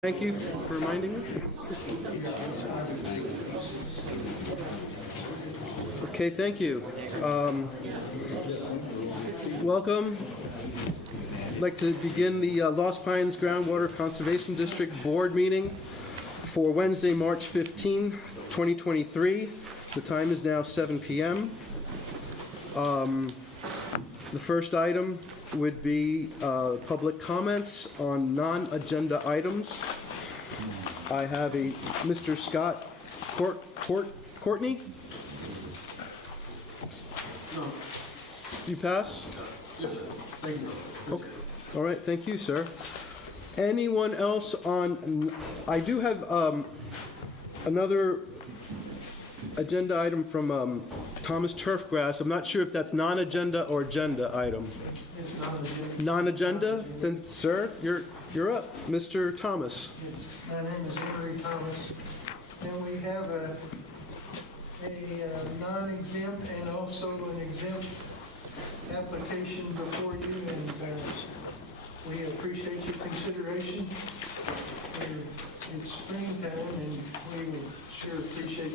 Thank you for reminding me. Okay, thank you. Welcome. I'd like to begin the Lost Pines Groundwater Conservation District Board meeting for Wednesday, March 15, 2023. The time is now 7 p.m. The first item would be public comments on non-agenda items. I have a Mr. Scott Courtney. No. You pass? Yes, sir. Thank you. Okay. All right, thank you, sir. Anyone else on, I do have another agenda item from Thomas Turfgrass. I'm not sure if that's non-agenda or agenda item. It's non-agenda. Non-agenda? Then, sir, you're up. Mr. Thomas. My name is Henry Thomas, and we have a non-exempt and also an exempt application before you, and we appreciate your consideration. It's springtime, and we would sure appreciate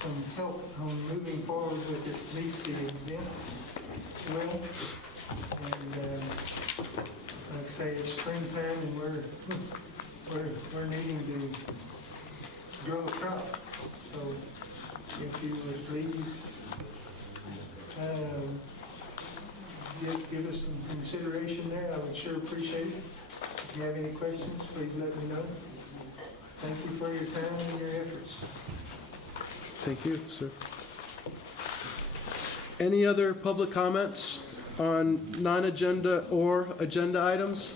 some help on moving forward with at least the exempt well. And like I say, it's springtime, and we're needing to grow a crop. So if you would please give us some consideration there, I would sure appreciate it. If you have any questions, please let me know. Thank you for your time and your efforts. Thank you, sir. Any other public comments on non-agenda or agenda items?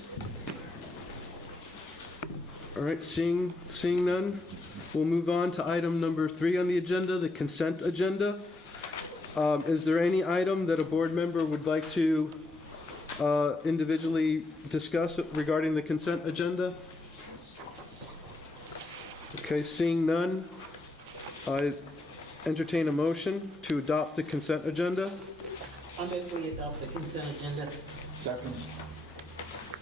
All right, seeing none, we'll move on to item number 3 on the agenda, the consent agenda. Is there any item that a board member would like to individually discuss regarding the consent agenda? Okay, seeing none, I entertain a motion to adopt the consent agenda. I'll move we adopt the consent agenda. Second.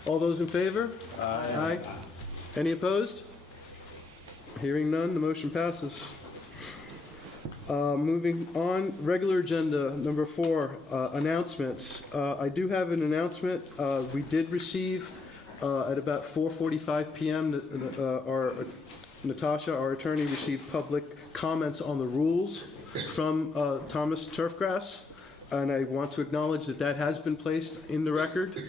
All those in favor? Aye. Any opposed? Hearing none, the motion passes. Moving on, regular agenda, number 4, announcements. I do have an announcement. We did receive at about 4:45 p.m., Natasha, our attorney, received public comments on the rules from Thomas Turfgrass, and I want to acknowledge that that has been placed in the record,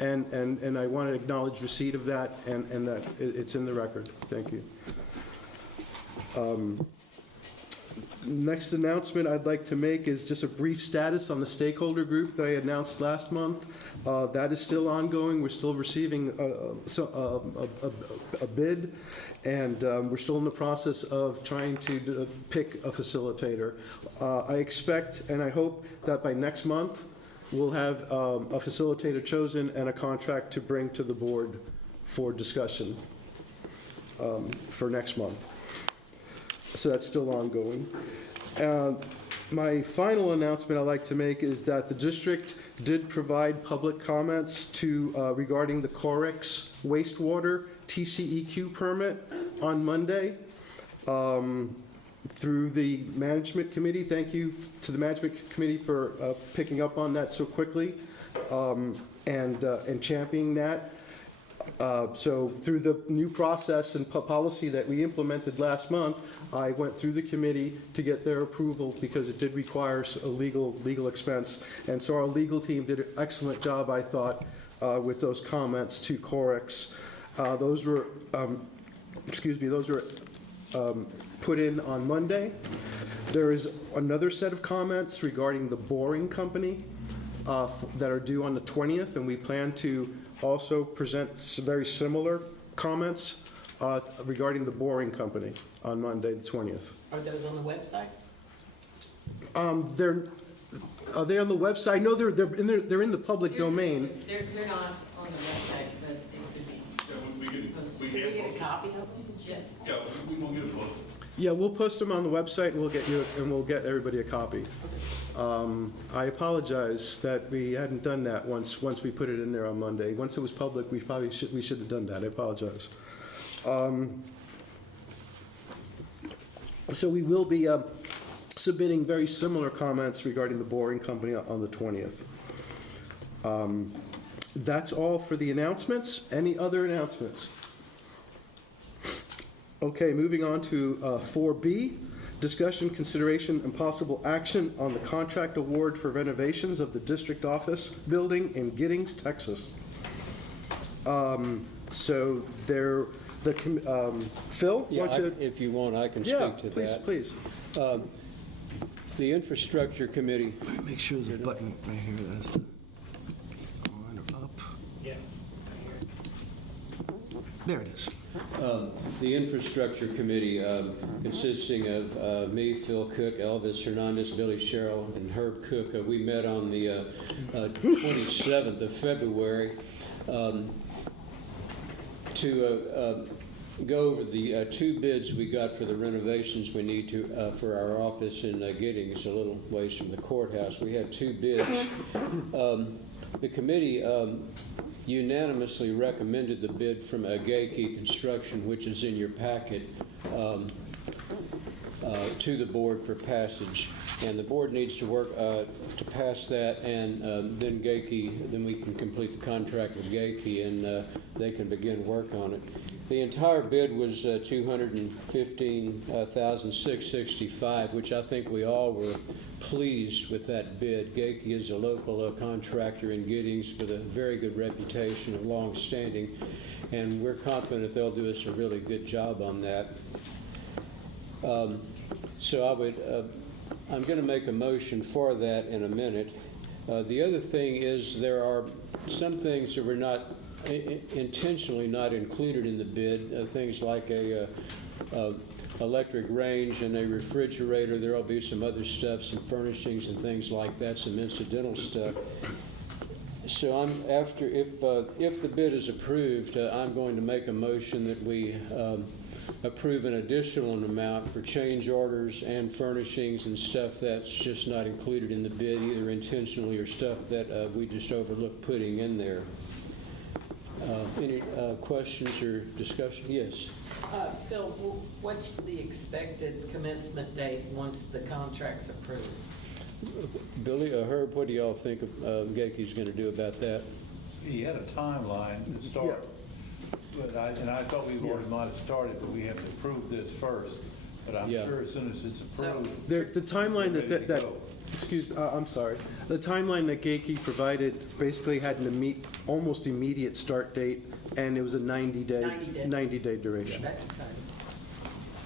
and I want to acknowledge receipt of that and that it's in the record. Thank you. Next announcement I'd like to make is just a brief status on the stakeholder group that I announced last month. That is still ongoing. We're still receiving a bid, and we're still in the process of trying to pick a facilitator. I expect and I hope that by next month we'll have a facilitator chosen and a contract to bring to the board for discussion for next month. So that's still ongoing. My final announcement I'd like to make is that the district did provide public comments to regarding the Corex wastewater TCEQ permit on Monday through the management committee. Thank you to the management committee for picking up on that so quickly and championing that. So through the new process and policy that we implemented last month, I went through the committee to get their approval because it did require a legal expense. And so our legal team did an excellent job, I thought, with those comments to Corex. Those were put in on Monday. There is another set of comments regarding the boring company that are due on the 20th, and we plan to also present some very similar comments regarding the boring company on Monday, the 20th. Are those on the website? Are they on the website? I know they're in the public domain. They're not on the website, but they could be Yeah, we posted. we Can we get get a copy of them? Yeah, we won't get a vote. Yeah, we'll post them on the website, and we'll get everybody a copy. I apologize that we hadn't done that once we put it in there on Monday. Once it was public, we should have done that. I apologize. So we will be submitting very similar comments regarding the boring company on the 20th. That's all for the announcements. Any other announcements? Okay, moving on to 4B, discussion, consideration, and possible action on the contract award for renovations of the district office building in Giddings, Texas. So there, Phil, why Yeah, don't you? if you want, I can Yeah, speak to please, that. please. The infrastructure committee, Make sure there's a button right here that has to on or up. Yeah. There it is. the infrastructure committee consisting of me, Phil Cook, Elvis Hernandez, Billy Sherrill, and Herb Cook, we met on the 27th of February to go over the two bids we got for the renovations we need to for our office in Giddings, a little ways from the courthouse. We had two bids. The committee unanimously recommended the bid from Gakey Construction, which is in your packet, to the board for passage. And the board needs to work to pass that, and then we can complete the contract with Gakey, and they can begin work on it. The entire bid was $215,665, which I think we all were pleased with that bid. Gakey is a local contractor in Giddings with a very good reputation and long-standing, and we're confident they'll do us a really good job on that. So I'm going to make a motion for that in a minute. The other thing is there are some things that were not intentionally not included in the bid, things like a electric range and a refrigerator. There will be some other stuff, some furnishings and things like that, some incidental stuff. So if the bid is approved, I'm going to make a motion that we approve an additional amount for change orders and furnishings and stuff that's just not included in the bid, either intentionally or stuff that we just overlooked putting in there. Any questions or discussion? Yes. Phil, what's the expected commencement date once the contract's approved? Billy, Herb, what do y'all think Gakey's going to do about that? He had a timeline to start, but I thought we already might have started, but we have to approve this first. But I'm Yeah. sure as soon as it's approved. The timeline we're ready to go. excuse me, I'm sorry. The timeline that Gakey provided basically had an almost immediate start date, and it was a 90 days. 90-day duration. That's exciting.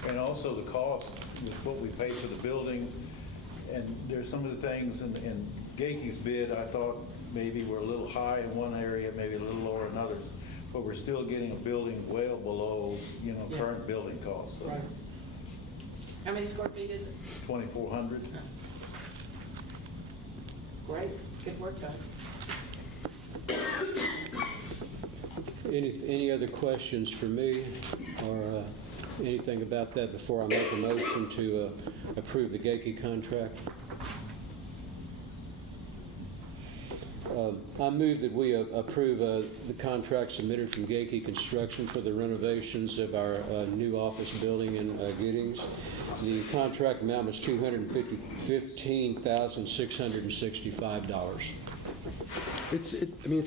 And also the cost, with what we pay for the building, and there's some of the things in Gakey's bid, I thought maybe were a little high in one area, maybe a little lower in others, but we're still getting a building well below, Yeah. current building costs. So Right. How many square feet is it? 2,400. Great, good work, guys. Any other questions for me or anything about that before I make a motion to approve the Gakey contract? I move that we approve the contract submitted from Gakey Construction for the renovations of our new office building in Giddings. The contract amount was $215,665. It's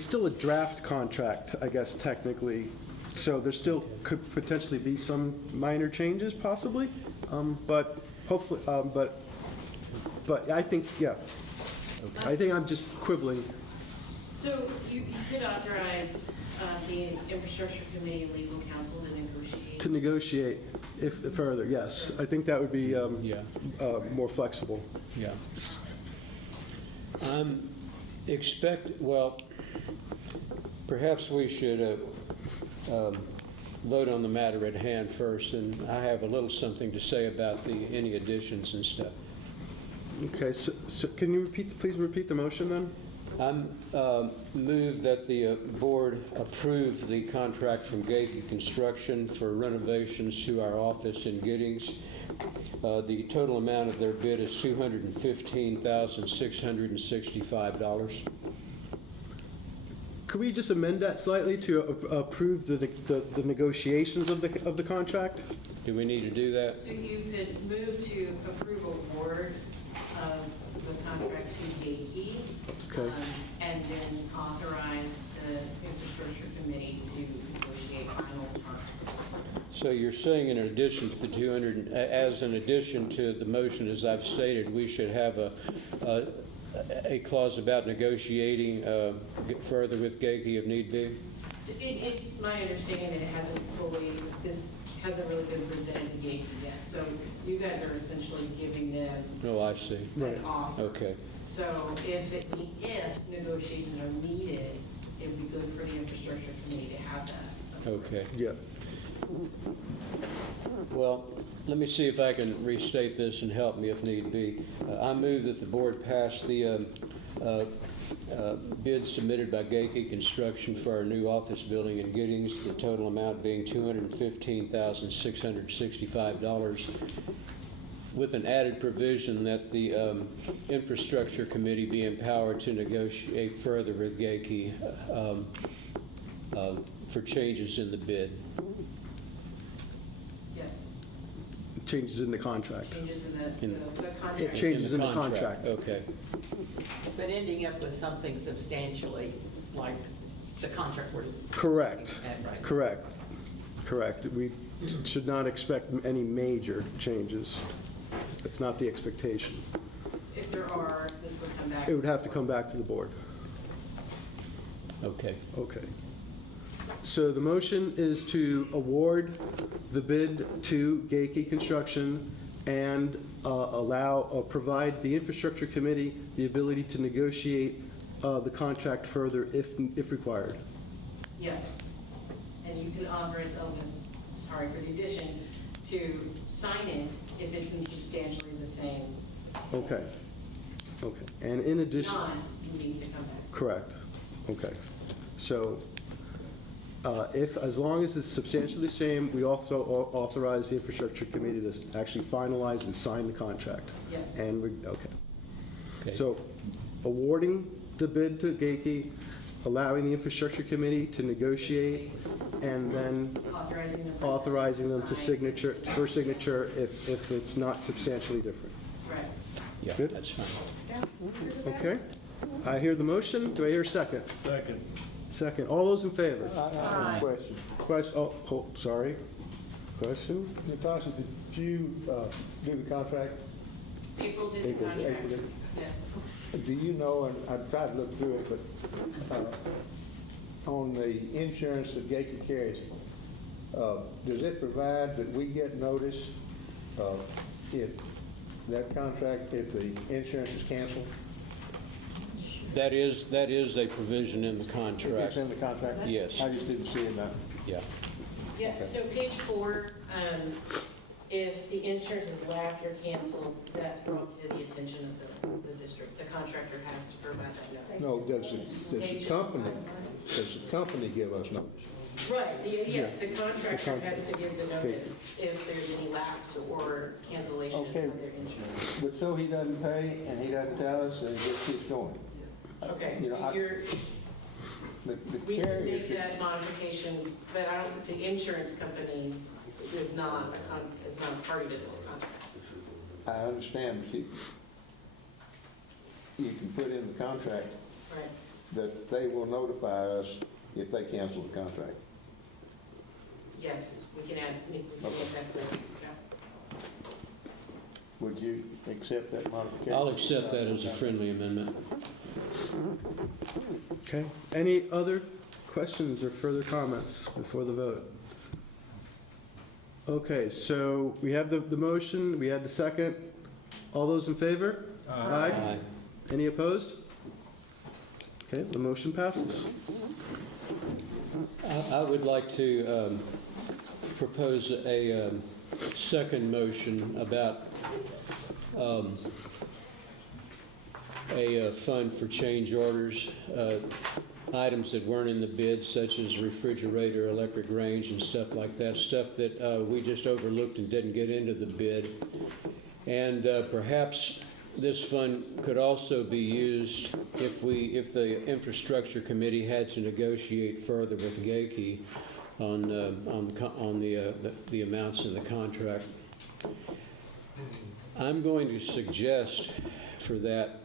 still a draft contract, I guess, technically. So there still could potentially be some minor changes, possibly. But hopefully, but I think, yeah. I think I'm just quibbling. So you did authorize the infrastructure committee and legal counsel to negotiate? To negotiate if further, yes. I think that would be Yeah. more flexible. Yeah. Well, perhaps we should vote on the matter at hand first, and I have a little something to say about any additions and stuff. Okay, so can you please repeat the motion then? I'm move that the board approve the contract from Gakey Construction for renovations to our office in Giddings. The total amount of their bid is $215,665. Could we just amend that slightly to approve the negotiations of the contract? Do we need to do that? So you could move to approve award of the contract to Gakey. Okay. And then authorize the infrastructure committee to negotiate final terms. So you're saying in addition to the 200, as an addition to the motion as I've stated, we should have a clause about negotiating further with Gakey if need be? So it's my understanding that this hasn't really been presented to Gakey yet. So you guys are essentially giving them Oh, I see. an offer. Okay. So if negotiations are needed, it would be good for the infrastructure committee to have that. Okay. Yeah. Well, let me see if I can restate this and help me if need be. I move that the board pass the bid submitted by Gakey Construction for our new office building in Giddings, the total amount being $215,665, with an added provision that the infrastructure committee be empowered to negotiate further with Gakey for changes in the bid. Yes, Changes in the contract. changes in the It contract. changes in the contract. Okay. But ending up with something substantially like the contract we're Correct. at right now. Correct. Correct. We should not expect any major changes. That's not the expectation. If there are, this would come back. It would have to come back to the board. Okay. Okay. So the motion is to award the bid to Gakey Construction and provide the infrastructure committee the ability to negotiate the contract further if required. Yes. And you can authorize Elvis, sorry for the addition, to sign it if it's in substantially the same. Okay. Okay. And in If it's addition. not, he needs to come back. Correct. Okay. So as long as it's substantially the same, we also authorize the infrastructure committee to actually finalize and sign the contract. Yes. And okay. Okay. So awarding the bid to Gakey, allowing the infrastructure committee to negotiate, and then authorizing them to sign. for signature if it's not substantially different. Right. Yeah, Good. that's fine. Okay? I hear the motion. Do I hear a second? Second. Second. All those in favor? I have a question. Question, sorry. Question? Natasha, did you do the contract? April did the April contract. did? Yes. Do you know, and I tried to look through it, but on the insurance that Gakey carries, does it provide that we get notice if that contract, if the insurance is canceled? That is a provision in the contract. It's in the contract? Yes. I just didn't see it now. Yeah. Yeah, so page 4, if the insurance is lapsed or canceled, that's brought to the attention of the district. The contractor has to provide that notice. No, does the company give us notice? Right, yes, the contractor has to give the notice if there's any lapse or cancellation of Okay. their insurance. But so he doesn't pay and he doesn't tell us and it just keeps going? Okay, You know, so I- you're, The we can carrier make should, that modification, but the insurance company is not a party to this contract. I understand, but you can put in the contract Right. that they will notify us if they cancel the contract. Yes, we can make that clear. Yeah. Would you accept that modification? I'll accept that as a friendly amendment. Okay. Any other questions or further comments before the vote? Okay, so we have the motion, we had the second. All those in favor? Aye. Any opposed? Okay, the motion passes. I would like to propose a second motion about a fund for change orders, items that weren't in the bid, such as refrigerator, electric range, and stuff like that, stuff that we just overlooked and didn't get into the bid. And perhaps this fund could also be used if the infrastructure committee had to negotiate further with Gakey on the amounts in the contract. I'm going to suggest for that,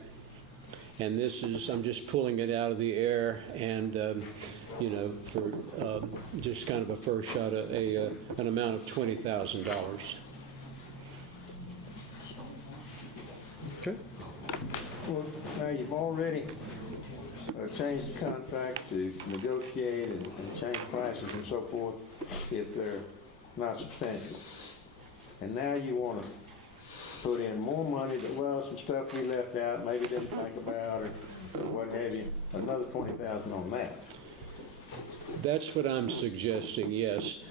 and this is, I'm just pulling it out of the air, and you know, for just kind of a first shot at an amount of $20,000. Okay. Well, now you've already changed the contract to negotiate and change prices and so forth if they're not substantial. And now you want to put in more money that, well, some stuff we left out, maybe didn't think about, or what have you, another $20,000 on that. That's what I'm suggesting, yes.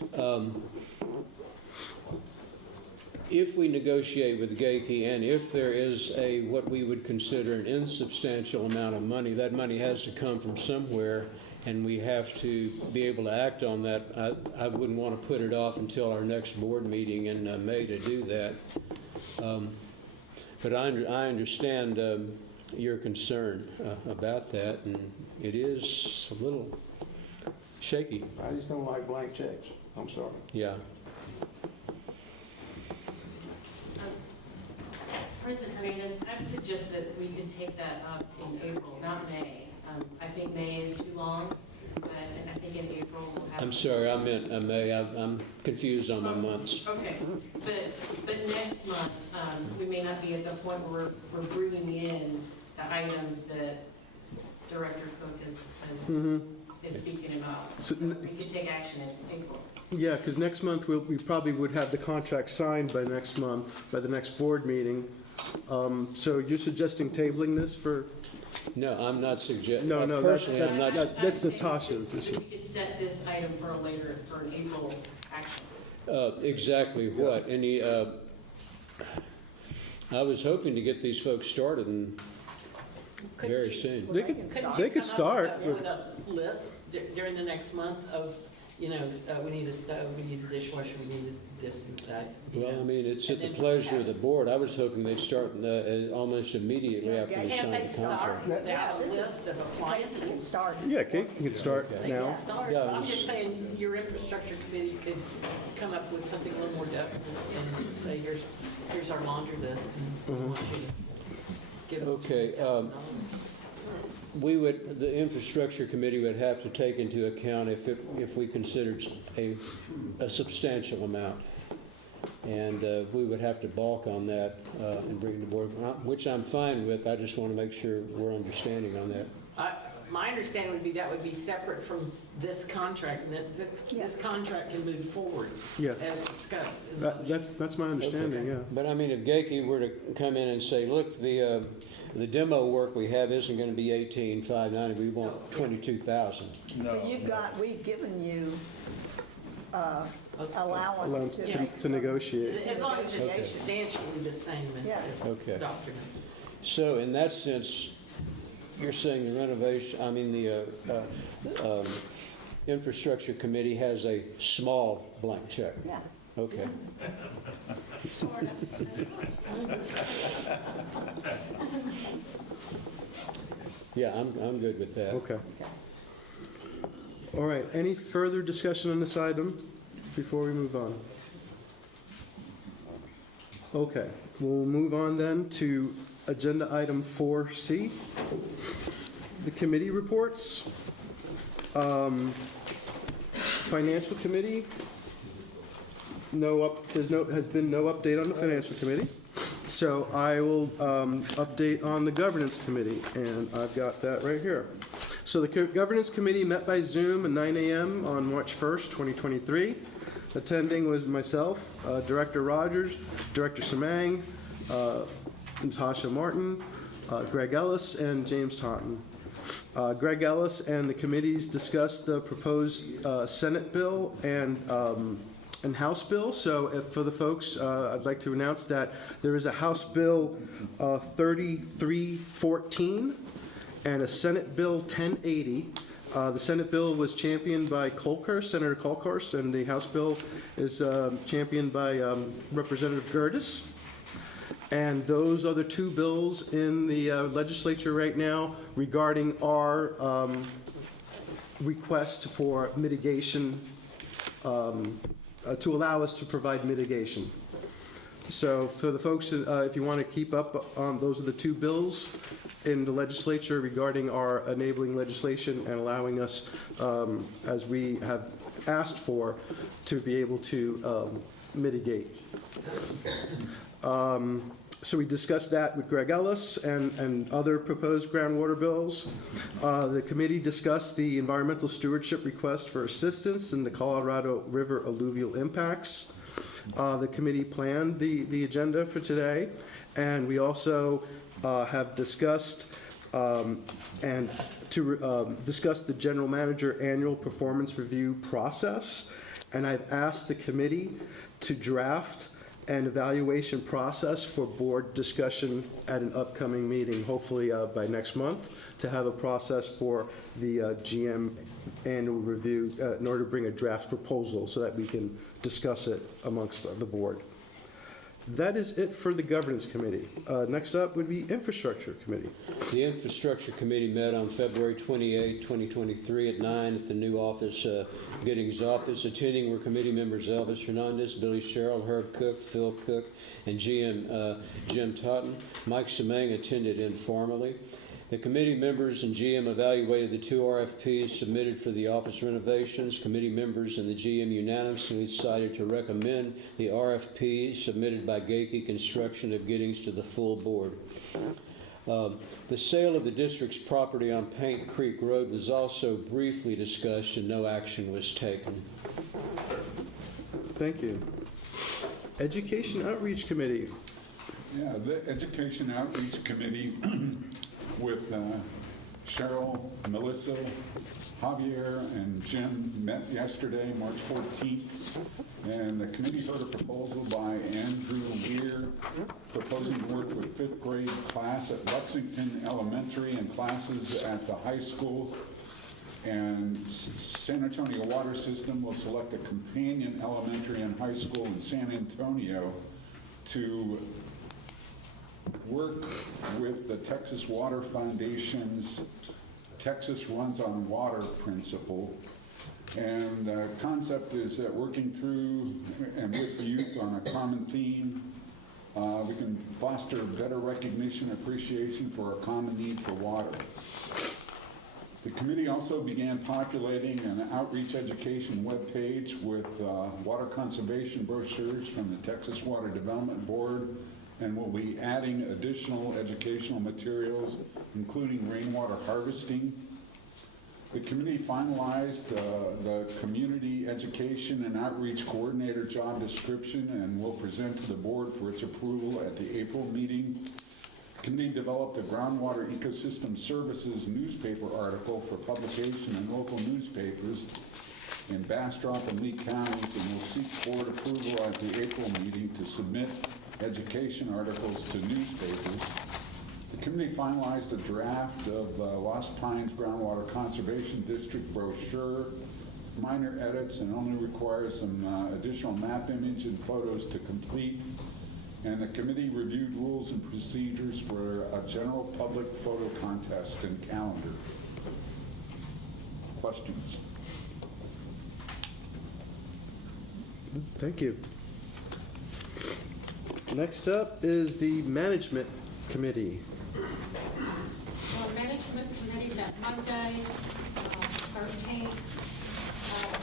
If we negotiate with Gakey, and if there is what we would consider an insubstantial amount of money, that money has to come from somewhere, and we have to be able to act on that. I wouldn't want to put it off until our next board meeting in May to do that. But I understand your concern about that, and it is a little shaky. I just don't like blank checks. I'm sorry. Yeah. President Hernandez, I'd suggest that we could take that up in April, not May. I think May is too long, but I think in April we'll have. I'm sorry, I meant May. I'm confused on my months. Okay, but next month, we may not be at the point where we're bringing in the items that Director Cook is speaking about. So So we could take action in April. Yeah, because next month we probably would have the contract signed by next month, by the next board meeting. So you're suggesting tabling this for? No, I'm not suggesting. No, personally, I'm not. that's Natasha's issue. We could set this item for an April action. Exactly what? Any? I was hoping to get these folks started very soon. They could start. With a list during the next month of, you know, we need a stove, we need a dishwasher, we need this and that. Well, I mean, it's at the And then pleasure of the board. I was hoping they'd start almost immediately after we Can't signed they the start contract. without a this is- list of appliances? Yeah, Kate, you can start Okay. They now. can start. Yeah, I'm it's- just saying, your infrastructure committee could come up with something a little more definite and say, here's our laundry list, and we want you to give us Okay, $2,000. The infrastructure committee would have to take into account if we considered a substantial amount. And we would have to balk on that and bring the board, which I'm fine with. I just want to make sure we're understanding on that. My understanding would be that would be separate from this contract, and that this contract can move forward Yeah. as discussed. in the motion. That's my understanding, yeah. But I mean, if Gakey were to come in and say, look, the demo work we have isn't going to be $18,590, we want $22,000. No. We've given you allowance Allowance to Yeah. make to some negotiate. As long as it's Okay. substantially the same as Yeah. this Okay. document. So in that sense, you're saying the infrastructure committee has a small blank check? Yeah. Okay. Sort of. Yeah, I'm good with that. Okay. All right, any further discussion on this item before we move on? Okay, we'll move on then to agenda item 4C, the committee reports. Financial committee, has been no update on the financial committee. So I will update on the governance committee, and I've got that right here. So the governance committee met by Zoom at 9 a.m. on March 1st, 2023. Attending was myself, Director Rogers, Director Samang, Natasha Martin, Greg Ellis, and James Taunton. Greg Ellis and the committees discussed the proposed Senate bill and and House bill. So for the folks, I'd like to announce that there is a House Bill 3314 and a Senate Bill 1080. The Senate bill was championed by Colkhurst, Senator Colkhurst, and the House bill is championed by Representative Gertis. And those are the two bills in the legislature right now regarding our request for mitigation, to allow us to provide mitigation. So for the folks, if you want to keep up on, those are the two bills in the legislature regarding our enabling legislation and allowing us, as we have asked for, to be able to mitigate. So we discussed that with Greg Ellis and other proposed groundwater bills. The committee discussed the environmental stewardship request for assistance in the Colorado River alluvial impacts. The committee planned the agenda for today, and we also have discussed discuss the general manager annual performance review process, and I've asked the committee to draft an evaluation process for board discussion at an upcoming meeting, hopefully by next month, to have a process for the GM annual review in order to bring a draft proposal so that we can discuss it amongst the board. That is it for the Governance Committee. Next up would be Infrastructure Committee. The Infrastructure Committee met on February 28, 2023 at 9 at the new office, Giddings office. Attending were committee members Elvis Hernandez, Billy Sherrill, Herb Cook, Phil Cook, and Jim Totten. Mike Semang attended informally. The committee members and GM evaluated the two RFPs submitted for the office renovations. Committee members and the GM unanimously decided to recommend the RFP submitted by Gakey Construction of Giddings to the full board. The sale of the district's property on Paint Creek Road was also briefly discussed and no action was taken. Thank you. Education Outreach Committee. Yeah, the Education Outreach Committee with Cheryl, Melissa, Javier, and Jim met yesterday, March 14th, and the committee heard a proposal by Andrew Weir proposing to work with fifth grade class at Lexington Elementary and classes at the high school, and San Antonio Water System will select a companion elementary and high school in San Antonio to work with the Texas Water Foundation's Texas Runs on Water principle. And the concept is that working through and with youth on a common theme, we can foster better recognition, appreciation for a common need for water. The committee also began populating an outreach education webpage with water conservation brochures from the Texas Water Development Board, and we'll be adding additional educational materials, including rainwater harvesting. The committee finalized the community education and outreach coordinator job description and will present to the board for its approval at the April meeting. The committee developed a groundwater ecosystem services newspaper article for publication in local newspapers in Bastrop and Lee counties, and will seek board approval at the April meeting to submit education articles to newspapers. The committee finalized a draft of Lost Pines Groundwater Conservation District brochure, minor edits, and only requires some additional map image and photos to complete. And the committee reviewed rules and procedures for a general public photo contest and calendar. Questions? Thank you. Next up is the Management Committee. Well, Management Committee met Monday, 13th.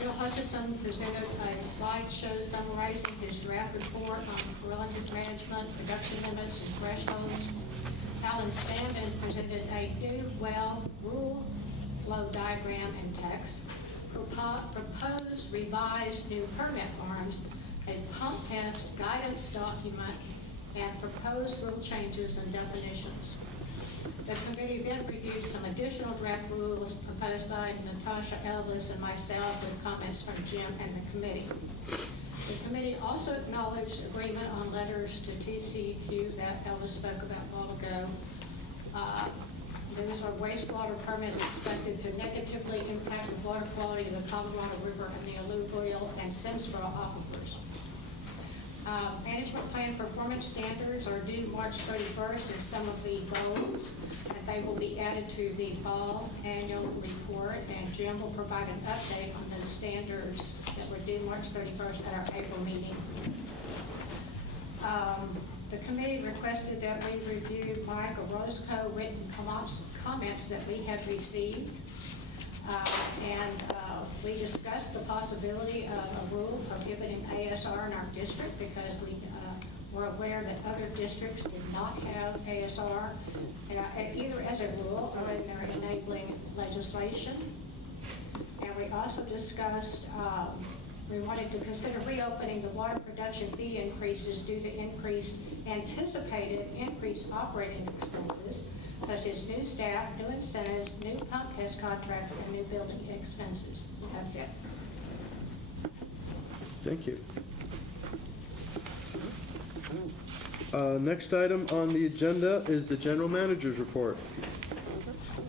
Bill Hutchison presented a slideshow summarizing his draft report on relative management, production limits, and thresholds. Alan Standen presented a new well rule flow diagram and text, proposed revised new permit forms, a pump test guidance document, and proposed rule changes and definitions. The committee then reviewed some additional draft rules proposed by Natasha Elvis and myself with comments from Jim and the committee. The committee also acknowledged agreement on letters to TCEQ that Elvis spoke about a while ago. Those are wastewater permits expected to negatively impact the water quality of the Colorado River and the alluvial and Simsboro aquifers. Management plan performance standards are due March 31st in some of the goals, and they will be added to the fall annual report, and Jim will provide an update on those standards that were due March 31st at our April meeting. The committee requested that we review Mike Orozco written comments that we had received. We discussed the possibility of a rule prohibiting ASR in our district because we were aware that other districts did not have ASR, either as a rule or in their enabling legislation. And we also discussed we wanted to consider reopening the water production fee increases due to anticipated increased operating expenses, such as new staff, new incentives, new pump test contracts, and new building expenses. That's it. Thank you. Next item on the agenda is the general manager's report.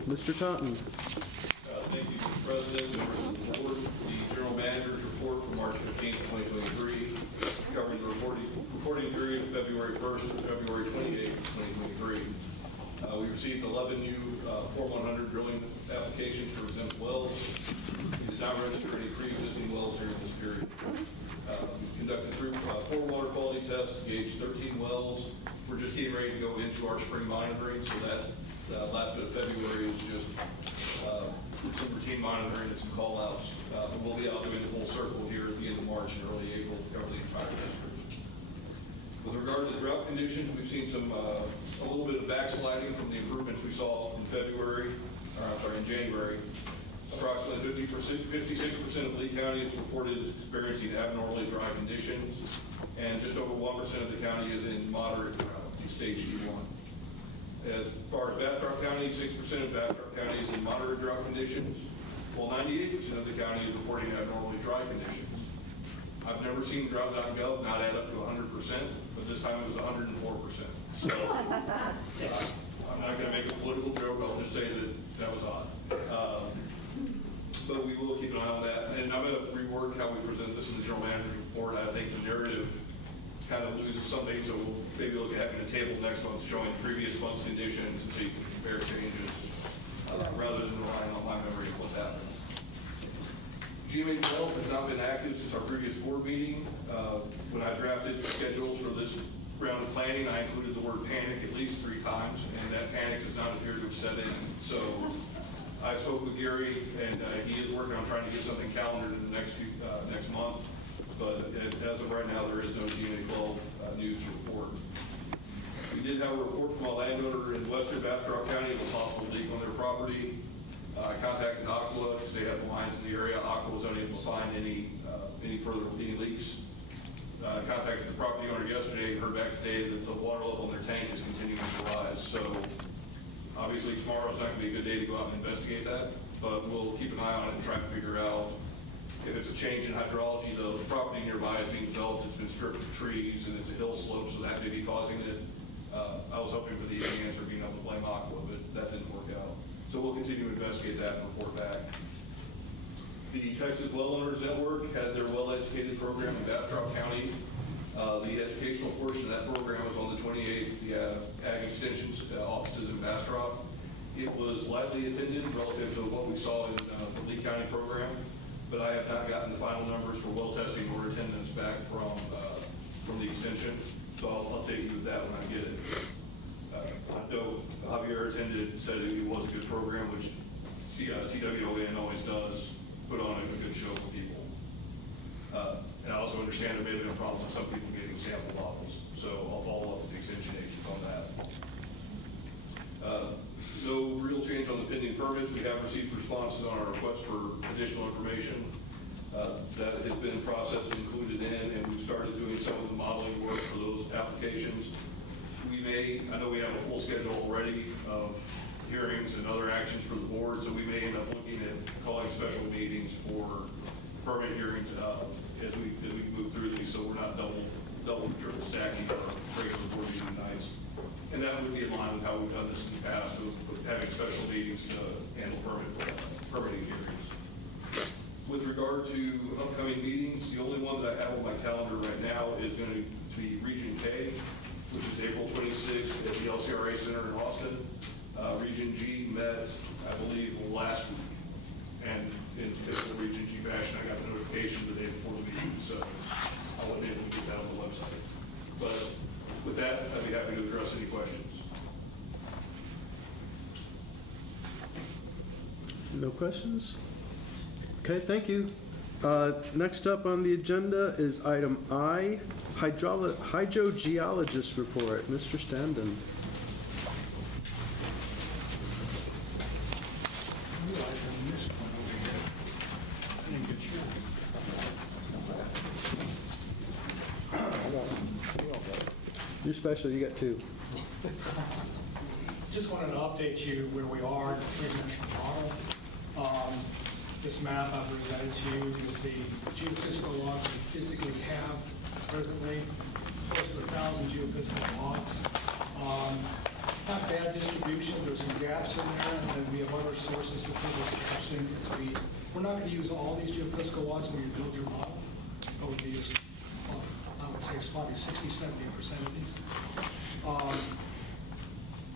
Mr. Taunton. Thank you, Mr. President, members of the board. The general manager's report for March 15th, 2023, covering the reporting period of February 1st to February 28th, 2023. We received 11 new 4100 drilling applications for exempt wells. We did not register any pre-existing wells during this period. We conducted 4 water quality tests, gauged 13 wells. We're just getting ready to go into our spring monitoring, so that last bit of February is just some routine monitoring and some call-outs. We'll be out doing the full circle here at the end of March and early April to cover the entire district. With regard to the drought conditions, we've seen a little bit of backsliding from the improvements we saw in in January. Approximately 56% of Lee County is reported experiencing abnormally dry conditions, and just over 1% of the county is in moderate drought, stage D1. As far as Bastrop County, 6% of Bastrop County is in moderate drought conditions, while 98% of the county is reporting abnormally dry conditions. I've never seen drought.gov not add up to 100%, but this time it was 104%. So I'm not going to make a political joke. I'll just say that was odd. But we will keep an eye on that. And I'm going to rework how we present this in the general manager's report. I think the narrative kind of loses something, so we'll maybe look at having a table next month showing previous month's conditions and so you can compare changes rather than relying on my memory of what's happened. GMA 12 has not been active since our previous board meeting. When I drafted schedules for this round of planning, I included the word panic at least 3 times, and that panic does not appear to have set in. So I spoke with Gary, and he is working on trying to get something calendared in the next month. But as of right now, there is no GMA 12 news to report. We did have a report from a landowner in western Bastrop County of a possible leak on their property. I contacted Aqua because they have the lines in the area. Aqua was unable to find any leaks. I contacted the property owner yesterday and heard back today that the water level in their tank is continuing to rise. So obviously tomorrow's not going to be a good day to go out and investigate that, but we'll keep an eye on it and try to figure out if it's a change in hydrology. The property nearby is being developed, it's been stripped of trees, and it's a hill slope, so that may be causing it. I was hoping for the easy answer being able to blame Aqua, but that didn't work out. So we'll continue to investigate that and report back. The Texas Well Owners Network had their Well Educated program in Bastrop County. The educational portion of that program was on the 28th, the Ag Extension offices in Bastrop. It was lightly attended relative to what we saw in the Lee County program, but I have not gotten the final numbers for well testing or attendance back from the extension, so I'll update you with that when I get it. I know Javier attended, said it was a good program, which TWON always does, put on a good show for people. And I also understand there may have been a problem with some people getting sample bottles, so I'll follow up with the extension agent on that. No real change on the pending permits. We have received responses on our request for additional information. That has been processed and included in, and we've started doing some of the modeling work for those applications. I know we have a full schedule already of hearings and other actions for the board, so we may end up looking at calling special meetings for permit hearings as we move through these, so we're not double, triple stacking our regular board meeting nights. And that would be in line with how we've done this in the past, with having special meetings to handle permitting hearings. With regard to upcoming meetings, the only one that I have on my calendar right now is going to be Region K, which is April 26th at the LCRA Center in Austin. Region G met, I believe, last week. And in typical Region G fashion, I got the notification the day before the meeting, so I wasn't able to get that on the website. But with that, I'd be happy to address any questions. No questions? Okay, thank you. Next up on the agenda is item I, hydrogeologist report. Mr. Standen. You're special, you got two. Just wanted to update you where we are in the three-dimensional model. This map I presented to you is the geophysical logs we physically have presently, close to 1,000 geophysical logs. Not bad distribution, there's some gaps in there, and then we have other sources to fill those gaps in. We're not going to use all these geophysical logs when you build your model, but we'll use, I would say, probably 60-70% of these.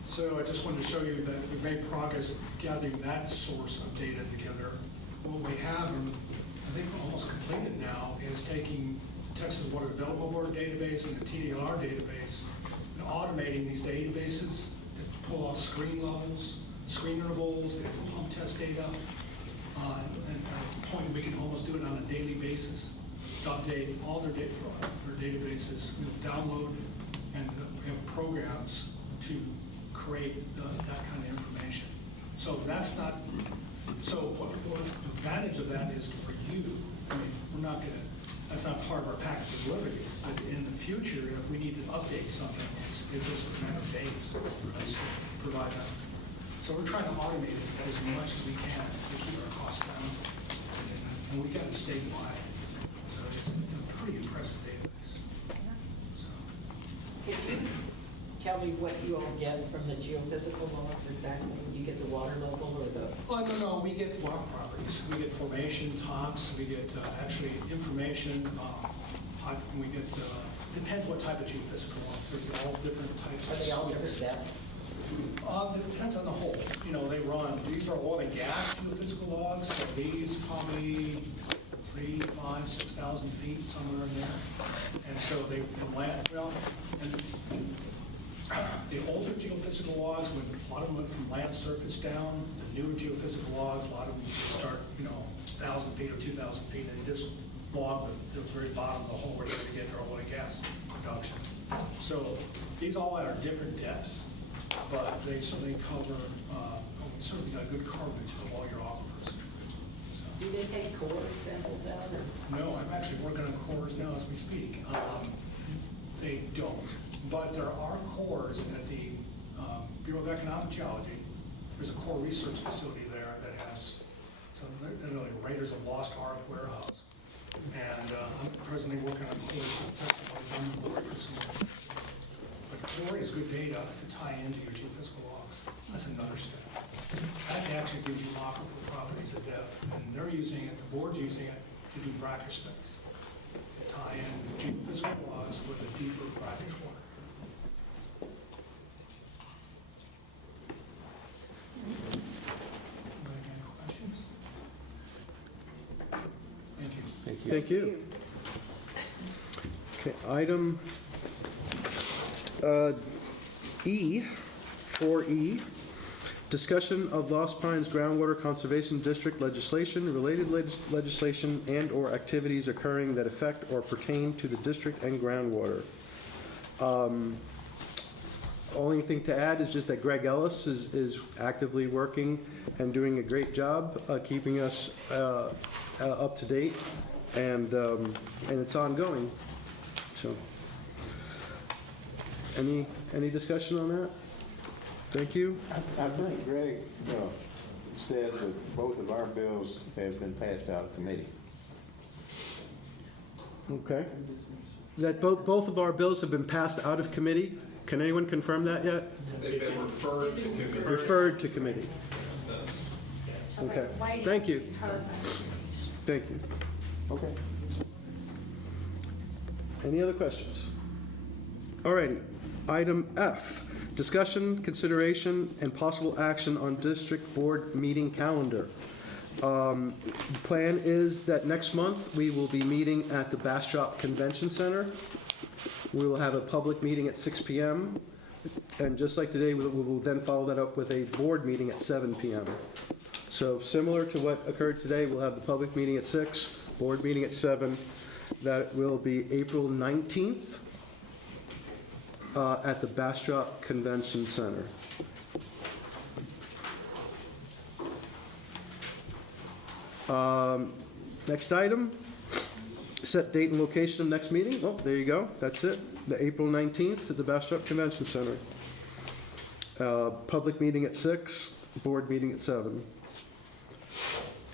So I just wanted to show you that we've made progress gathering that source of data together. What we have, and I think almost completed now, is taking Texas Water Development Board database and the TDR database and automating these databases to pull out screen levels, screen intervals, and pump test data. And at the point we can almost do it on a daily basis, to update all their data for their databases. We'll download and we have programs to create that kind of information. So that's not, so what the advantage of that is for you. I mean, we're not going to, that's not part of our package of delivery, but in the future, if we need to update something, it's just a matter of days for us to provide that. So we're trying to automate it as much as we can to keep our costs down. And we got it statewide. So it's a pretty impressive database. So. Could you tell me what you all get from the geophysical logs exactly? You get the water level or the? Oh, no, we get rock properties. We get formation tops. We get actually information. We get, depends what type of geophysical logs. There's all different types. Are they all different depths? It depends on the hole. You know, they run, these are oil and gas geophysical logs, so these probably 3, 5, 6,000 feet, somewhere in there. And so they land, well, and the older geophysical logs, when a lot of them went from land surface down, the newer geophysical logs, a lot of them start, 1,000 feet or 2,000 feet, and they just log the very bottom of the hole where they get their oil and gas production. So these all are different depths, but they certainly cover, certainly got a good coverage of all your aquifers. So. Do they take core samples out? Or? No, I'm actually working on cores now as we speak. They don't, but there are cores at the Bureau of Economic Geology. There's a core research facility there that has some Raiders of Lost Ark warehouse. And I'm presently working on cores to test the But core is good data to tie into your geophysical logs. That's another step. That actually gives you aquifer properties at depth, and they're using it, the board's using it to do brackish studies. To tie in geophysical logs with a deeper brackish water. Any questions? Thank you. Thank you. Okay, item E, 4E, discussion of Lost Pines Groundwater Conservation District legislation, related legislation, and/or activities occurring that affect or pertain to the district and groundwater. Only thing to add is just that Greg Ellis is actively working and doing a great job keeping us up to date, and it's ongoing. So, any discussion on that? Thank you. I think Greg said that both of our bills have been passed out of committee. Okay. That both of our bills have been passed out of committee? Can anyone confirm that yet? They've been referred to committee. Referred to committee. So we're Okay. waiting Thank you. to be heard by the committees. Thank you. Okay. Any other questions? All righty. Item F, discussion, consideration, and possible action on district board meeting calendar. The plan is that next month, we will be meeting at the Bastrop Convention Center. We will have a public meeting at 6 PM. And just like today, we will then follow that up with a board meeting at 7 PM. So similar to what occurred today, we'll have the public meeting at 6, board meeting at 7. That will be April 19th at the Bastrop Convention Center. Next item, set date and location of next meeting. Oh, there you go. That's it. The April 19th at the Bastrop Convention Center. Public meeting at 6, board meeting at 7.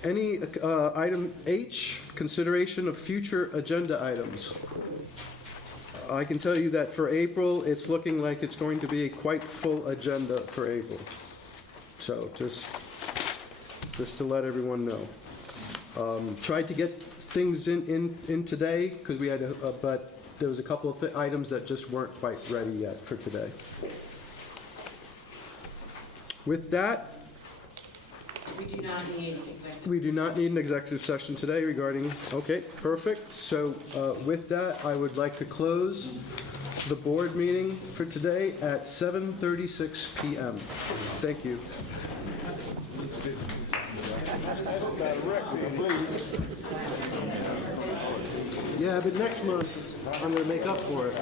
Any, item H, consideration of future agenda items. I can tell you that for April, it's looking like it's going to be a quite full agenda for April. So just to let everyone know. Tried to get things in today, because we had, but there was a couple of items that just weren't quite ready yet for today. With that, We do not need executive. we do not need an executive session today regarding, okay, perfect. So with that, I would like to close the board meeting for today at 7:36 PM. Thank you. Yeah, but next month, I'm going to make up for it.